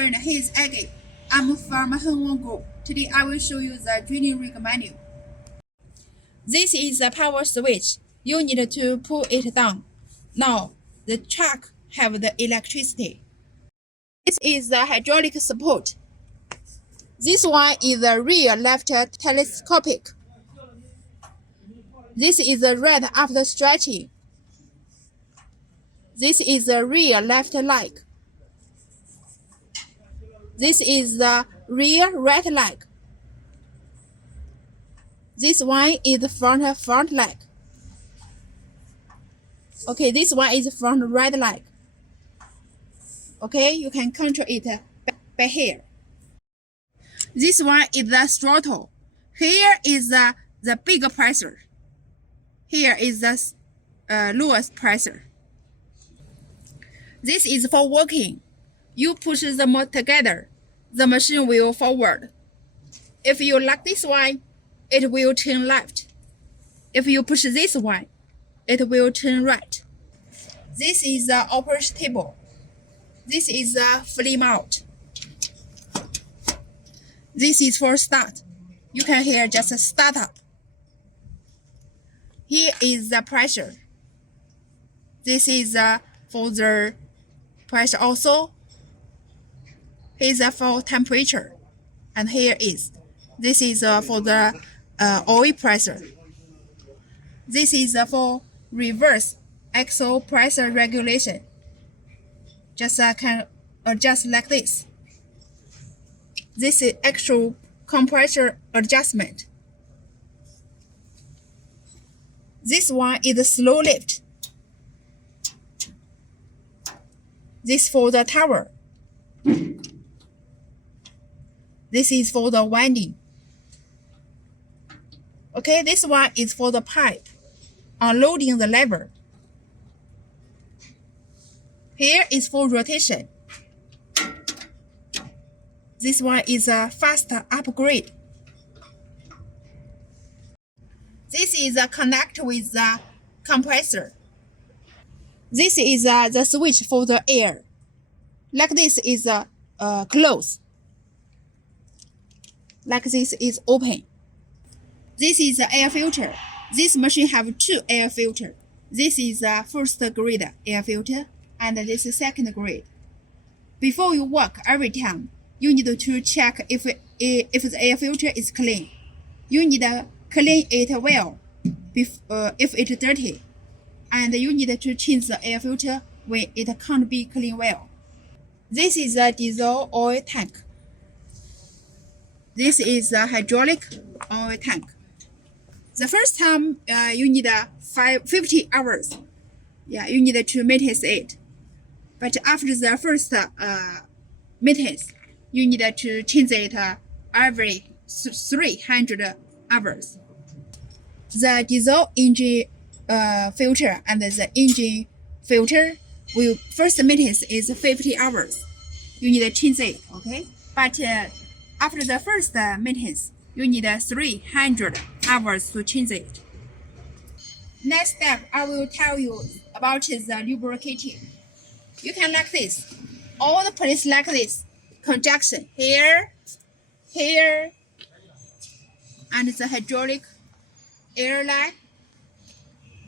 friend, he is Aggie. I'm from Hongwon Group. Today I will show you the drilling rig menu. This is the power switch. You need to pull it down. Now, the truck have the electricity. This is the hydraulic support. This one is the rear left telescopic. This is the right after stretching. This is the rear left leg. This is the rear right leg. This one is the front leg. Okay, this one is front right leg. Okay, you can control it by here. This one is the throttle. Here is the bigger pressure. Here is the lowest pressure. This is for working. You push them together, the machine will forward. If you lock this one, it will turn left. If you push this one, it will turn right. This is the operation table. This is the flame out. This is for start. You can hear just a start up. Here is the pressure. This is for the pressure also. Here is for temperature. And here is. This is for the oil pressure. This is for reverse axial pressure regulation. Just can adjust like this. This is actual compressor adjustment. This one is the slow lift. This for the tower. This is for the winding. Okay, this one is for the pipe. Unloading the lever. Here is for rotation. This one is a faster upgrade. This is a connect with the compressor. This is the switch for the air. Like this is close. Like this is open. This is the air filter. This machine have two air filter. This is the first grade air filter and this is second grade. Before you work every time, you need to check if the air filter is clean. You need to clean it well if it's dirty. And you need to change the air filter when it can't be cleaned well. This is a diesel oil tank. This is a hydraulic oil tank. The first time you need 50 hours. Yeah, you need to maintenance it. But after the first maintenance, you need to change it every 300 hours. The diesel engine filter and the engine filter will first maintenance is 50 hours. You need to change it, okay? But after the first maintenance, you need 300 hours to change it. Next step, I will tell you about the lubricating. You can like this. All the place like this. Conjunction here, here, and the hydraulic air line,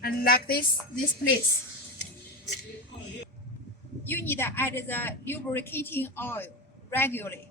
and like this place. You need to add the lubricating oil regularly.